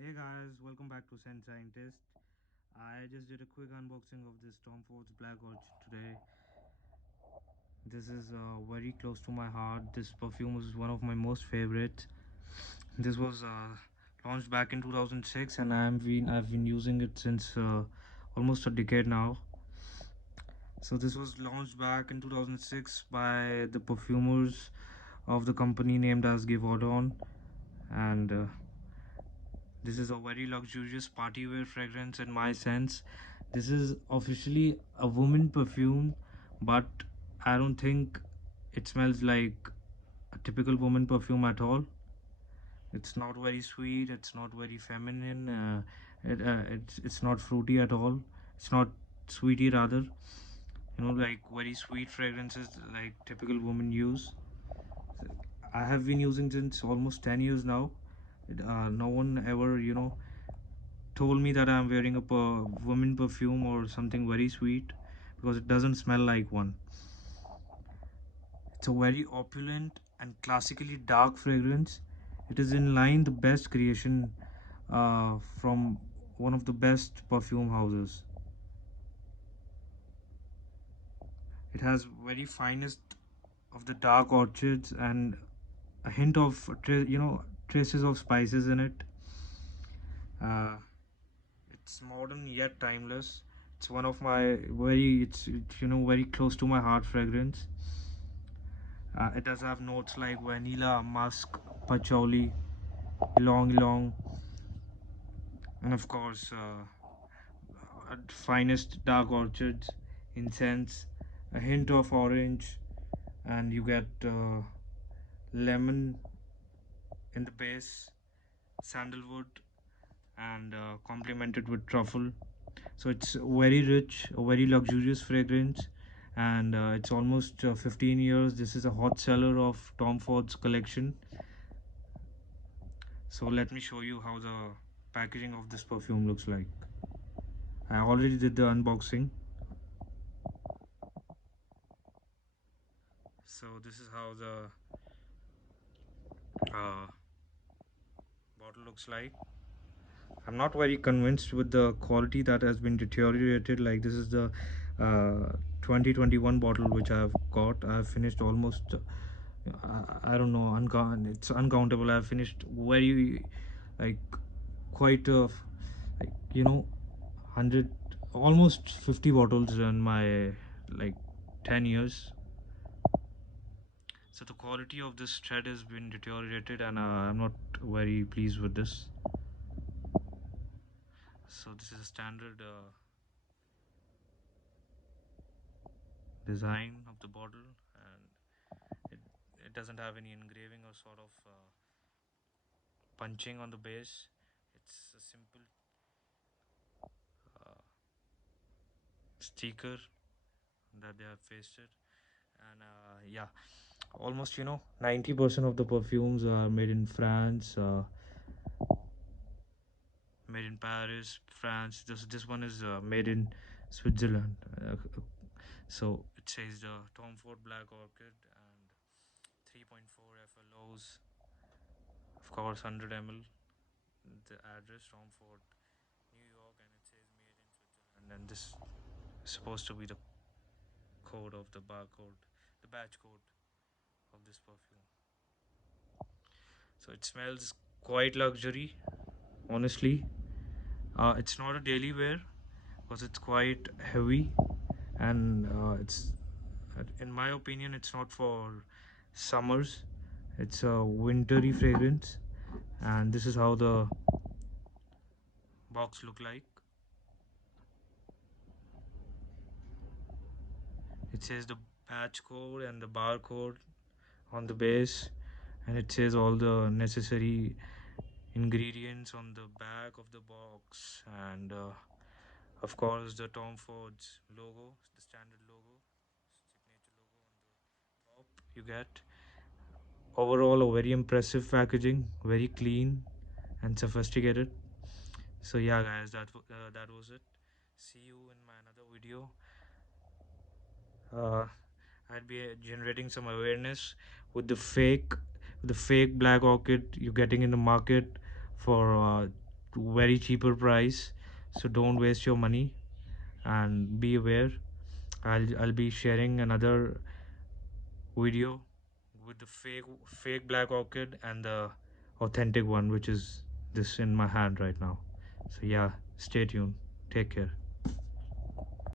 Hey guys, welcome back to Scent Scientist. I just did a quick unboxing of this Tom Ford's Black Orchid today. This is very close to my heart. This perfume is one of my most favorites. This was launched back in 2006, and I've been using it since almost a decade now. So this was launched back in 2006 by the perfumers of the company named as Givaudan, and this is a very luxurious party wear fragrance in my sense. This is officially a woman perfume, but I don't think it smells like a typical woman perfume at all. It's not very sweet, it's not very feminine, it's not fruity at all. It's not sweety rather. Like very sweet fragrances like typical women use. I have been using since almost 10 years now. No one ever, told me that I'm wearing a woman perfume or something very sweet because it doesn't smell like one. It's a very opulent and classically dark fragrance. It is in line the best creation from one of the best perfume houses. It has very finest of the dark orchids and a hint of traces of spices in it. Uh, it's modern yet timeless. It's one of my very close to my heart fragrance. It does have notes like vanilla, musk, patchouli, ylang, and of course, finest dark orchids, incense, a hint of orange, and you get lemon in the base, sandalwood, and complemented with truffle. So it's very rich, a very luxurious fragrance, and it's almost 15 years. This is a hot seller of Tom Ford's collection. So let me show you how the packaging of this perfume looks like. I already did the unboxing. So this is how the uh, bottle looks like. I'm not very convinced with the quality that has been deteriorated. Like this is the 2021 bottle which I've got. I've finished almost I don't know, it's uncountable. I've finished very like quite like 100, almost 50 bottles in my like 10 years. So the quality of this thread has been deteriorated, and I'm not very pleased with this. So this is a standard design of the bottle, and it, it doesn't have any engraving or sort of punching on the base. It's a simple uh, sticker that they have pasted, and yeah, almost 90% of the perfumes are made in France, made in Paris, France. This one is made in Switzerland. So it says the Tom Ford Black Orchid and 3.4 FLOs, of course 100 ml. The address Tom Ford, New York, and it says made in Switzerland. And this is supposed to be the code of the barcode, the batch code of this perfume. So it smells quite luxury, honestly. It's not a daily wear because it's quite heavy, and it's, in my opinion, it's not for summers. It's a wintry fragrance, and this is how the box look like. It says the batch code and the barcode on the base, and it says all the necessary ingredients on the back of the box, and of course the Tom Ford's logo, the standard logo, signature logo on the top. You get overall a very impressive packaging, very clean and sophisticated. So yeah guys, that was it. See you in my another video. uh, I'd be generating some awareness with the fake black orchid you're getting in the market for very cheaper price. So don't waste your money and be aware. I'll be sharing another video with the fake black orchid and the authentic one, which is this in my hand right now. So yeah, stay tuned. Take care.